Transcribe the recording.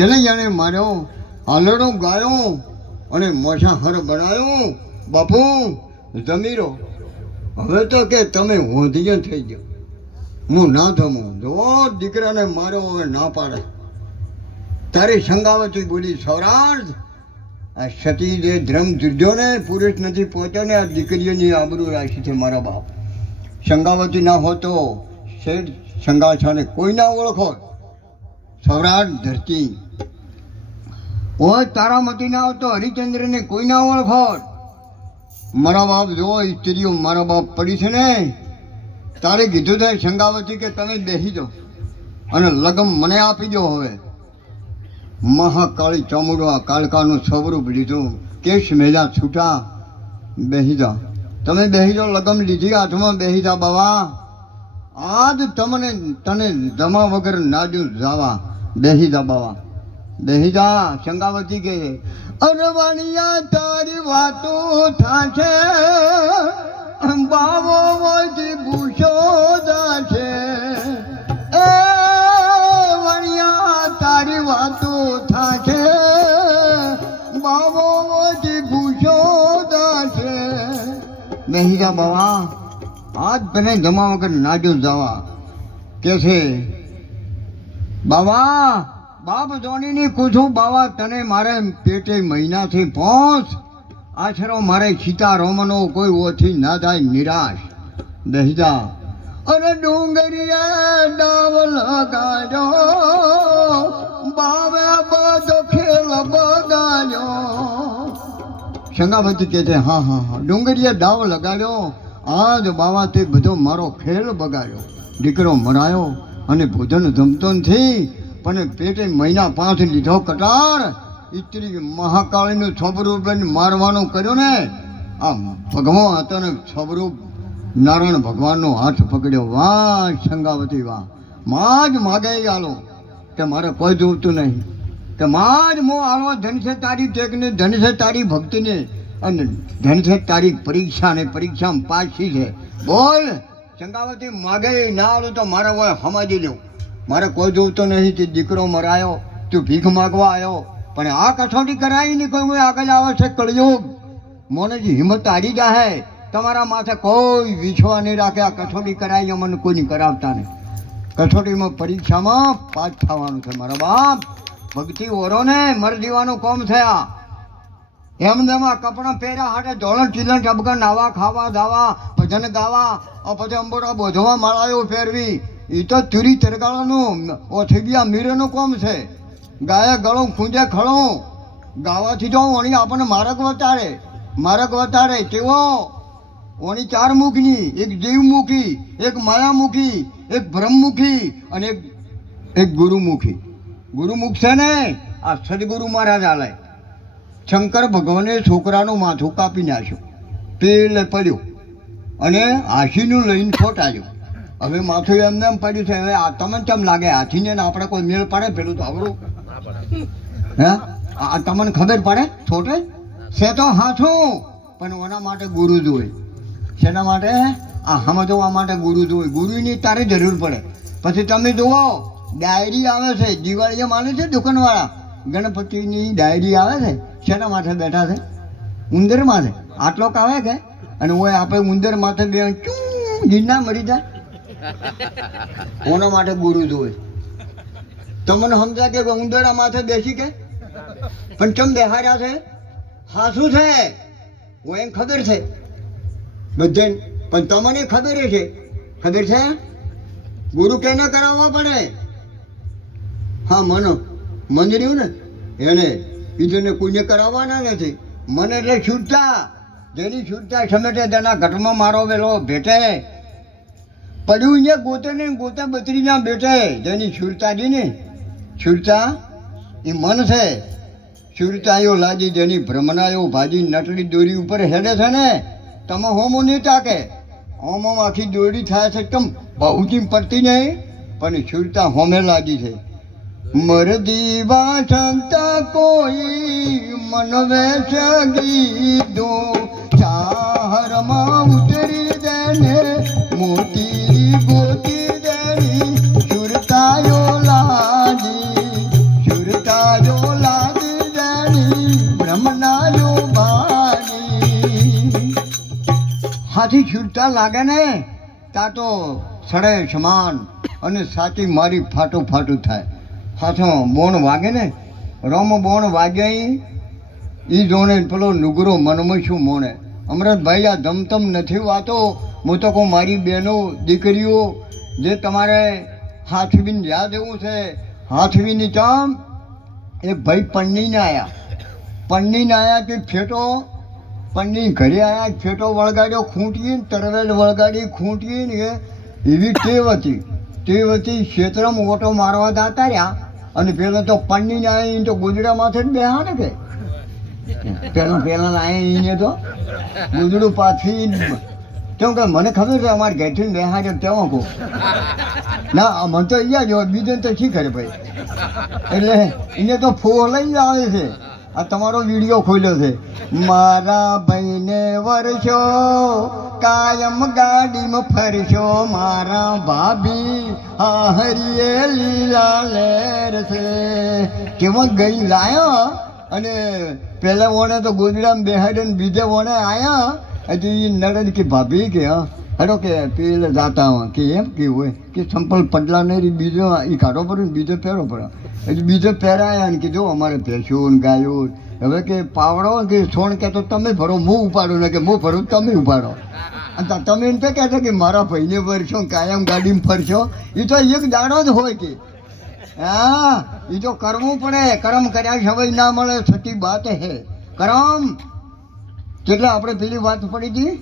તેને જાણે માર્યો, હાલડો ગાયો અને મોછા હર બનાવ્યો. બાપુ જમીરો, હવે તો કે તમે હોંધિયો થઈ ગયો, હું ના થમું. જો દીકરાને માર્યો હવે ના પાડે. તારી સંગાવતી બોલી, સૌરાષ્ટ્ર આ સતી જે ધર્મ જુદ્ધો ને પુરુષ નથી પહોંચ્યો ને આ દીકરીઓની આબરૂ રાખી છે મારા બાપ. સંગાવતી ના હોતો શેઠ સંગાછાને કોઈ ના ઓળખો. સૌરાષ્ટ્ર ધરતી ઓય તારામતી ના આવતો હરિચંદ્રને કોઈ ના ઓળખો. મારા બાપ જો સ્ત્રીઓ મારા બાપ પડી છે ને, તારે કીધું થાય સંગાવતી કે તમે બેસી જાઓ અને લગમ મને આપી દો. હવે મહાકાળી ચામુંડા કાળકાનું સ્વરૂપ લીધું, કેશ મેલા છૂટા. બેસી જા, તમે બેસી જાઓ, લગમ લીધી હાથમાં, બેસી જા બાવા. આજ તને જમા વગર નાજુ જાવા. બેસી જા બાવા, બેસી જા. સંગાવતી કે અરવાણિયા તારી વાતો થાશે, બાવો વળી ભૂષો જાશે. એ વણિયા તારી વાતો થાશે, બાવો વળી ભૂષો જાશે. બેસી જા બાવા, આજ તને જમા વગર નાજો જવા. કે છે બાવા, બાપ જોનીની પૂછું બાવા, તને મારે પેટે મહિનાથી પહોંચ. આશરો મારે સીતારામનો કોઈ ઓછી ના થાય નિરાશ. બેસી જા. અરે ડુંગરીએ ડાવ લગાડ્યો, બાવે બધો ખેલ બગાડ્યો. સંગાવતી કહે છે હા હા હા, ડુંગરીએ ડાવ લગાડ્યો, આજ બાવા તે બધો મારો ખેલ બગાડ્યો. દીકરો મરાયો અને ભોજન જમતો નથી, પણ પેટે મહિના 5 લીધો કટાર. સ્ત્રી મહાકાળીનું સ્વરૂપ મારવાનું કર્યું ને, આ ભગવાન હતો ને સ્વરૂપ નારાયણ ભગવાનનો હાથ પકડ્યો. વાહ સંગાવતી વાહ, માં જ માગે આલો કે મારે કોઈ જોતું નહીં, કે માં જ મો આલો. ધન છે તારી ટેકને, ધન છે તારી ભક્તિને, અને ધન છે તારી પરીક્ષા ને પરીક્ષામાં પાછી છે. બોલ સંગાવતી, માગે ના આલો તો મારે હોય હમાજી લ્યો. મારે કોઈ જોતો નહીં. તે દીકરો મરાયો, તું ભીખ માગવા આવ્યો, પણ આ કસોટી કરાવી નહીં. કોઈ આગળ આવે છે કળયુગ, મોનેજી હિંમત હારી જાહે. તમારા માથે કોઈ વિશ્વાસ નહીં રાખે. આ કસોટી કરાવી મને કોઈ નહીં કરાવતા નહીં. કસોટીમાં પરીક્ષામાં પાસ થવાનું છે મારા બાપ. ભક્તિ ઓરો ને મર જીવાનું કોમ થયા. એમનેમાં કપડાં પહેર્યા હાટે ધોળણ ચીલણ ટબકા નાવા ખાવા દાવા ભજન ગાવા, પછી અંબોરા બોધવા માળાઓ ફેરવી. એ તો તુરી તરગાળાનું ઓથિબિયા મીરનું કોમ છે. ગાય ગળું ખૂંજે ખળું ગાવાથી જો ઓણી આપણને માર્ગ વતાડે તેવો. ઓણી 4 મુખની, એક જીવમુખી, એક માયામુખી, એક બ્રહ્મમુખી અને એક ગુરુમુખી. ગુરુમુખ છે ને આ સદગુરુ મહારાજ આલે. શંકર ભગવાને છોકરાનું માથું કાપી નાખ્યું, પેલે પડ્યું અને હાથીનું લઈને ખોટાયું. હવે માથું એમને એમ પડ્યું છે. હવે આ તમને કેમ લાગે હાથીને આપણે કોઈ મેળ પડે? પેલું તો આવડું હે, આ તમને ખબર પડે? છોટે છે તો હાથું, પણ એના માટે ગુરુ જોઈએ. શેના માટે? આ સમજવા માટે ગુરુ જોઈએ. ગુરુની તારે જરૂર પડે. પછી તમે જુઓ ડાયરી આવે છે, દિવાળીએ માને છે દુકાનવાળા, ગણપતિની ડાયરી આવે છે. શેના માથે બેઠા છે? ઉંદર માથે. આટલો કાવે કે અને ઓય આપણે ઉંદર માથે બે જીના મરી જાય. કોના માટે ગુરુ જોઈએ? તમને સમજાય કે ઉંદરા માથે બેસી કે પણ ચમ બેહાર્યા છે? હાસું છે હું એમ ખબર છે બધાને, પણ તમને ખબર છે ગુરુ કેને કરાવવા પડે? હા મન રહ્યું ને એને બીજુને કોઈને કરાવવાના નથી. મને એટલે છૂટતા, જેની છૂટતા સમેટે તેના ઘટમાં મારો વેલો ભેટે. પડ્યું ને ગોતે ને ગોતે બત્રી ના બેઠે. જેની છૂટતા દી ને છૂટતા એ મન છે. છૂટતાયો લાજી જેની ભ્રમણાયો ભાજી નટડી દોરી ઉપર હેડે છે ને, તમે હોમો નહીં તાકે. હોમ આખી દોરી થાય છે કેમ બહુજી પડતી નહીં, પણ છૂટતા હોમે લાગી છે. મરદી વાસંતા કોઈ મન વેચ ગીધો, ચાહરમાં ઉતરી દેને મોતી ગોતી દેની. સુરતાયો લાજી સુરતા ત્યાં લાગે ને ત્યાં તો સડે સમાન અને સાચી મારી ફાટું ફાટું થાય. હાથો બોણ વાગે ને રમ બોણ વાગે એ જોણે પેલો નુગરો મનમાં શું મોણે. અમરતભાઈ આ ધમધમ નથી વાતો. હું તો કહું મારી બહેનો દીકરીઓ જે તમારે હાથવીને યાદ એવું છે હાથવીની ચમ એક ભાઈ પન્નીને આવ્યા કે ફેટો પન્ની ઘરે આવ્યા ફેટો વળગાડ્યો ખૂંટીને તરવેલ વળગાડી ખૂંટીને એવી ટેવ હતી ક્ષેત્રમાં ઓટો મારવા જતા રહ્યા અને પેલો તો પન્નીને આવી તો ગુજડા માથે જ બેહા ને કે પેલા આવ્યા એને તો ગુજડું પાછી કેમ કે મને ખબર છે અમારે ઘેરથી બેહા છે તેમાં કહું ના મને તો અહીંયા જ હોય બીજું તો શી કરે ભાઈ. એટલે એને તો ફોર લઈને આવે છે. આ તમારો વિડીયો ખોલ્યો છે. મારા ભાઈને વર્ષો કાયમ ગાડીમાં ફરશો મારા ભાભી હરિયે લીલા લેર છે કેવો ગઈ લાયો. અને પહેલા વોણે તો ગોદડામાં બેહાડ્યો બીજે વોણે આવ્યા હજી નડદ કે ભાભી કે હા હેડો કે પેલે જાતા હોય કે એમ કેવું હોય કે સંપલ પડલા નહીં બીજો એ કાઢો પડે ને બીજો પહેરો પડે. હજી બીજો પહેરાયા ને કે જો અમારે ભેંસો ને ગાયો હવે કે પાવડો કે છોણ કે તો તમે ભરો હું ઉપાડો ને કે હું ભરું તમે ઉપાડો. અને તમે એમ તો કહેતા કે મારા ભાઈને ફરશો કાયમ ગાડીમાં ફરશો એ તો એક દાડો જ હોય કે હા એ તો કરવું પડે. કરમ કર્યા સમય ના મળે સતી વાત હે કરમ. કેટલા આપણે પેલી વાત પડી હતી